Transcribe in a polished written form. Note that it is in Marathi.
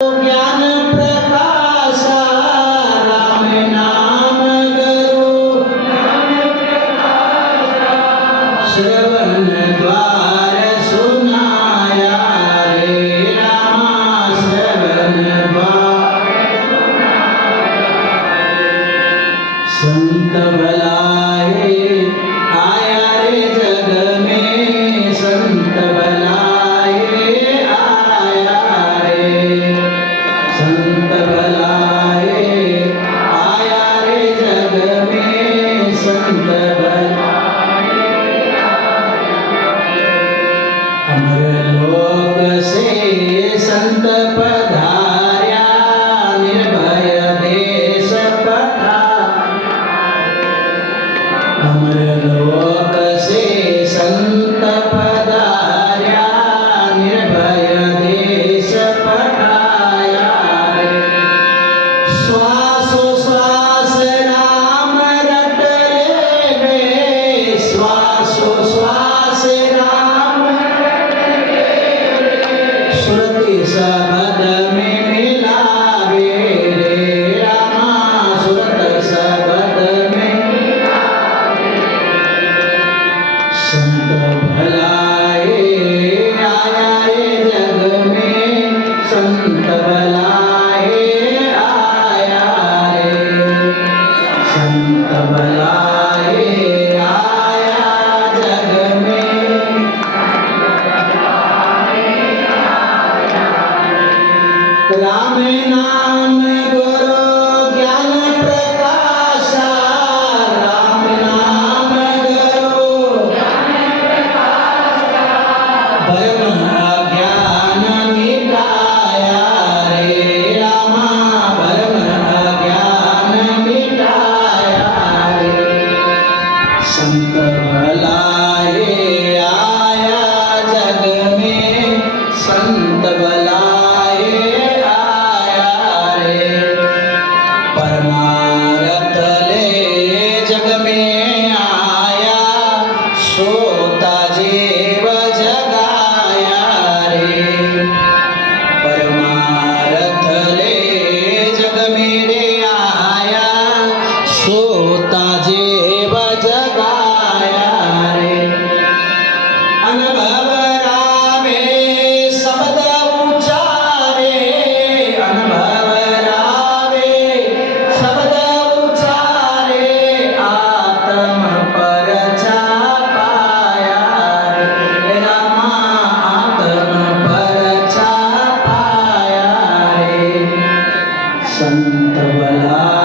ज्ञान प्रकाशा राम नाम करो श्रवण द्वार सुनाया रे रामा श्रवण द्वार संत भलाए आया रे जग में संत भलाए आया रे संत भलाए आया रे जग में संत भलाए अमर लोक से संत पधार्या निर्भय देश पठा अमर लोक से संत पधार्या निर्भय देश पठाया श्वासोश्वास राम रट लेवे श्वासोश्वास राम श्रुति शब्द में मिलावे रे रामा श्रुत शब्द में संत भलाए आया रे जग में संत भलाए आया रे संत भलाए आया जग में राम नाम गुरु ज्ञान प्रकाशा राम नाम गुरु परम अज्ञान मिटाया रे रामा परम अज्ञान मिटाया रे संत भलाए आया जग में संत भलाए आया रे परमार्थ ले जग में आया सोता जीव जगाया रे परमार्थ ले जग में रे आया सोता जीव जगाया रे अनुभव रामे शब्द उचारे अनुभव रामे शब्द उचारे आत्म पर पाया रे रामा आत्म पर पाया रे संत भला